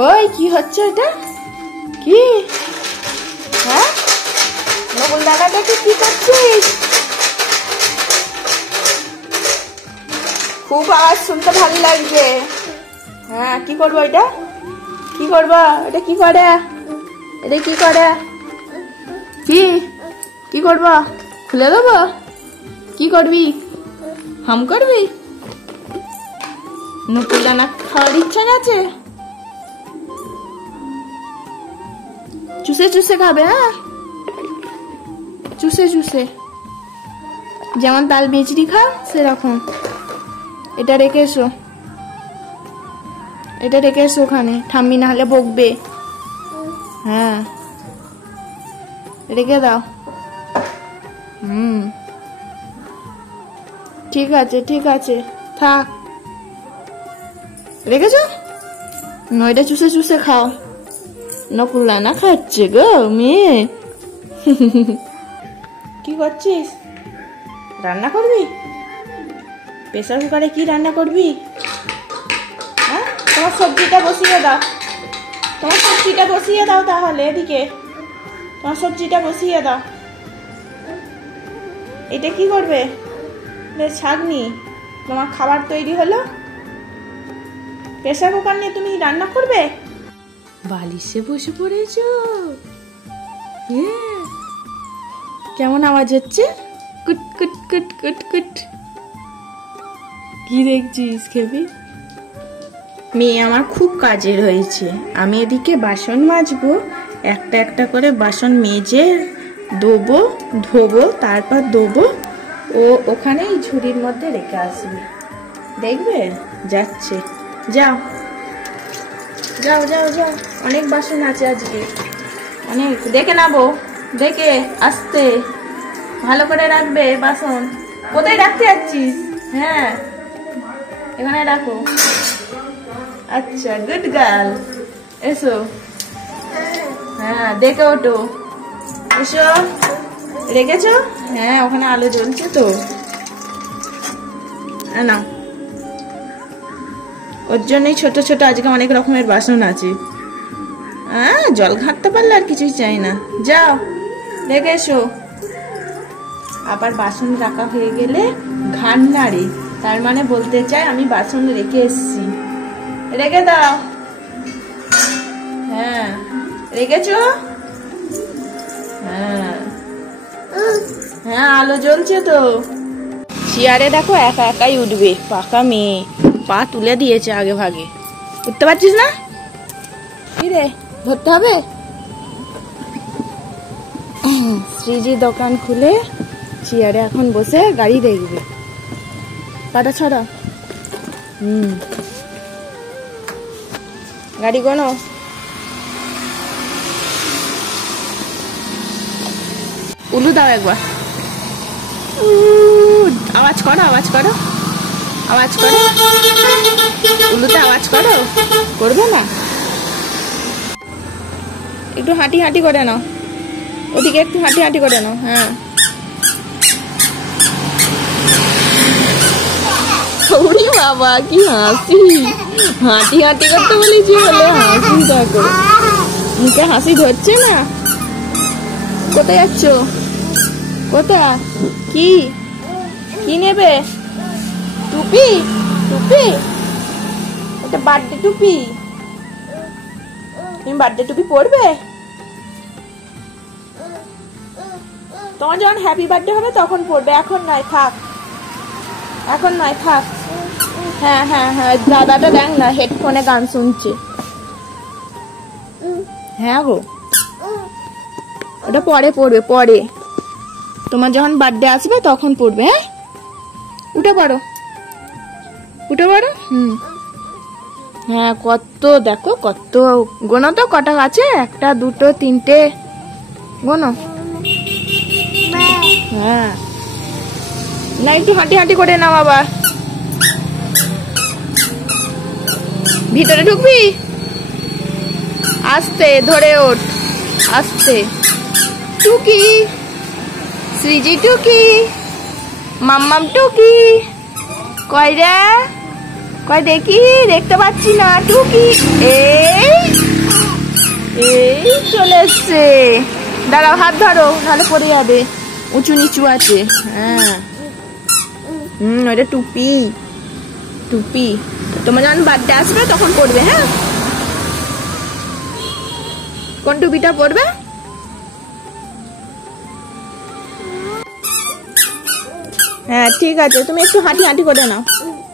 ওই কি হচ্ছে এটা? কি? হ্যাঁ, নকুল দাদাটা কি করছিস? খুব আওয়াজ শুনতে ভালো লাগছে। হ্যাঁ, কি করবো এটা? কি করবো এটা? কি করে এটা? কি করে? কি করবো? খুলে দেবো? কি করবি? হাম করবি? নকুল দানা খাওয়ার ইচ্ছা গেছে? চুষে চুষে খাবে? হ্যাঁ, চুষে চুষে, যেমন তাল মিচড়ি খাও সেরকম। এটা রেখে এসো, এটা রেখে এসো ওখানে, ঠাম্মি না হলে বকবে। হ্যাঁ, রেখে দাও। ঠিক আছে ঠিক আছে, থাক। রেখেছো? নইটা চুষে চুষে খাও। নকুল দানা খাচ্ছে গো মেয়ে। কি করছিস? রান্না করবি? প্রেসার কুকারে কি রান্না করবি? হ্যাঁ, তোমার সবজিটা বসিয়ে দাও। তোমার সবজিটা বসিয়ে দাও তাহলে। এদিকে তোমার সবজিটা বসিয়ে দাও। এটা কি করবে? ছাগনি, তোমার খাবার তৈরি হলো। প্রেসার কুকার নিয়ে তুমি রান্না করবে? বালিশে বসে পড়েছ? কেমন আওয়াজ হচ্ছে? কুট কুট কুট কুট কুট। কি দেখছিস খেবি? মেয়ে আমার খুব কাজের হয়েছে। আমি এদিকে বাসন মাজবো, একটা একটা করে বাসন মেজে ধোবো, তারপর ধোবো। ও ওখানে এই ঝুড়ির মধ্যে রেখে আসবে, দেখবে। যাচ্ছে, যাও যাও যাও যাও। অনেক বাসন আছে আজকে, অনেক। দেখে নাবো, দেখে আসতে ভালো করে রাখবে বাসন। কোথায় রাখতে যাচ্ছিস? হ্যাঁ, এখানে রাখো। আচ্ছা, গুড গার্ল। এসো। হ্যাঁ, দেখে ওঠো। এসো। রেখেছো? হ্যাঁ, ওখানে আলো জ্বলছে তো। না, ওর জন্যই ছোট ছোট আজকে অনেক রকমের বাসন আছে। হ্যাঁ, জল ঘাঁটতে পারলে আর কিছুই চাই না। যাও, রেখে এসো। আবার বাসন রাখা হয়ে গেলে ঘান নাড়ে, তার মানে বলতে চাই আমি বাসন রেখে এসছি। রেখে দাও। হ্যাঁ, রেখেছো? হ্যাঁ হ্যাঁ, আলো জ্বলছে তো। চেয়ারে দেখো একা একাই উঠবে, পাকা মেয়ে। পা তুলে দিয়েছে আগে ভাগে। উঠতে পারছিস না? কি রে, ধরতে হবে? শ্রীজি দোকান খুলে চেয়ারে এখন বসে গাড়ি দেখবে। পাটা ছড়া। গাড়ি গোনো। উলু দাও একবার। আওয়াজ করো, আওয়াজ করো, আওয়াজ করো। উলুতে আওয়াজ করো। করবে না? একটু হাঁটি হাঁটি করে নাও, ওদিকে একটু হাঁটি হাঁটি করে নাও। হ্যাঁ, ওরে বাবা কি হাসি! হাঁটি হাঁটি করতে বলেছি বলে হাসি দেখো। মুখে হাসি ধরছে না। কোথায় যাচ্ছ? কোথায়? কি কি নেবে? টুপি? টুপি? এটা বার্থডে টুপি। তুমি বার্থডে টুপি পরবে? তোমার যখন হ্যাপি বার্থডে হবে তখন পরবে, এখন নয়, থাক। এখন নয়, থাক। হ্যাঁ হ্যাঁ হ্যাঁ, দাদাটা দেখ না, হেডফোনে গান শুনছে। হ্যাঁ গো, ওটা পরে পড়বে, পরে। তোমার যখন বার্থডে আসবে তখন পড়বে। হ্যাঁ, উঠে পড়ো, উঠে পড়ো। হ্যাঁ, কত দেখো, কত গোনো তো। কটা আছে? একটা, দুটো, তিনটে, গোনো। হ্যাঁ, না একটু হাঁটি হাঁটি করে নাও। আবার ভিতরে ঢুকবি? আস্তে ধরে ওঠ, আস্তে। টুকি, শ্রীজি টুকি, মাম্মাম টুকি। কয় রে? কয় দেখি, দেখতে পাচ্ছি না। টুকি, এই চলে এসছে। দাঁড়াও, হাত ধরো, নাহলে পড়ে যাবে। উঁচু নিচু আছে। হ্যাঁ, ওটা টুপি। টুপি তোমার যখন বার্থডে আসবে তখন পড়বে। হ্যাঁ, কোন টুপিটা পড়বে? হ্যাঁ ঠিক আছে, তুমি একটু হাঁটি হাঁটি করে নাও।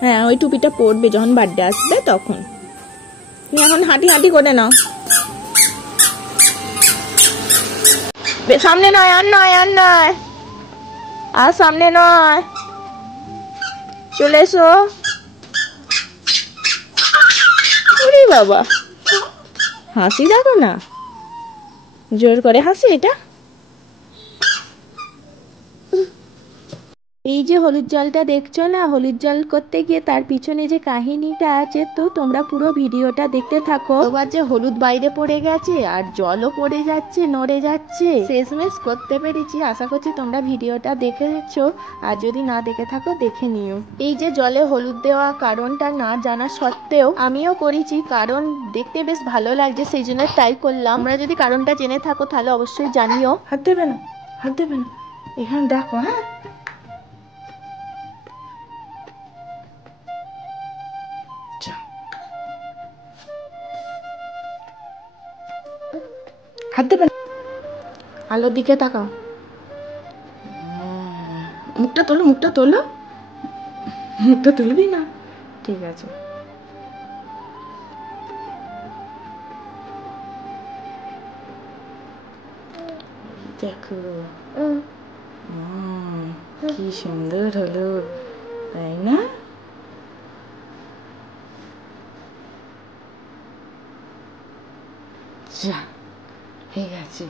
হ্যাঁ, ওই টুপিটা পরবে যখন বার্থডে আসবে তখন। তুমি এখন হাঁটি হাঁটি করে নাও। সামনে নয়, আর নয়, আর নয়, আর সামনে নয়, চলে এসো। ওরে বাবা, হাসি দেখো না, জোর করে হাসি এটা। এই যে হলুদ জলটা দেখছো না, হলুদ জল করতে গিয়ে তার পিছনে যে কাহিনীটা আছে, তো তোমরা পুরো ভিডিওটা দেখতে থাকো। এবার যে হলুদ বাইরে পড়ে গেছে আর জলও পড়ে যাচ্ছে, নড়ে যাচ্ছে, শেষমেশ করতে পেরেছি। আশা করছি তোমরা ভিডিওটা দেখেছো, আর যদি না দেখে থাকো দেখে নিও। এই যে জলে হলুদ দেওয়া কারণটা না জানা সত্ত্বেও আমিও করেছি, কারণ দেখতে বেশ ভালো লাগছে, সেই জন্য ট্রাই করলাম। তোমরা যদি কারণটা জেনে থাকো তাহলে অবশ্যই জানিও। হাত দেবে না, হাত দেবে না, এখানে দেখো। হ্যাঁ, হাত দেবে না, আলোর দিকে তাকাও। মুখটা তোলো, মুখটা তোলো, মুখটা তুলবি না? ঠিক আছে। দেখো কি সুন্দর হলো, তাই না? যা, হয়ে গেছে।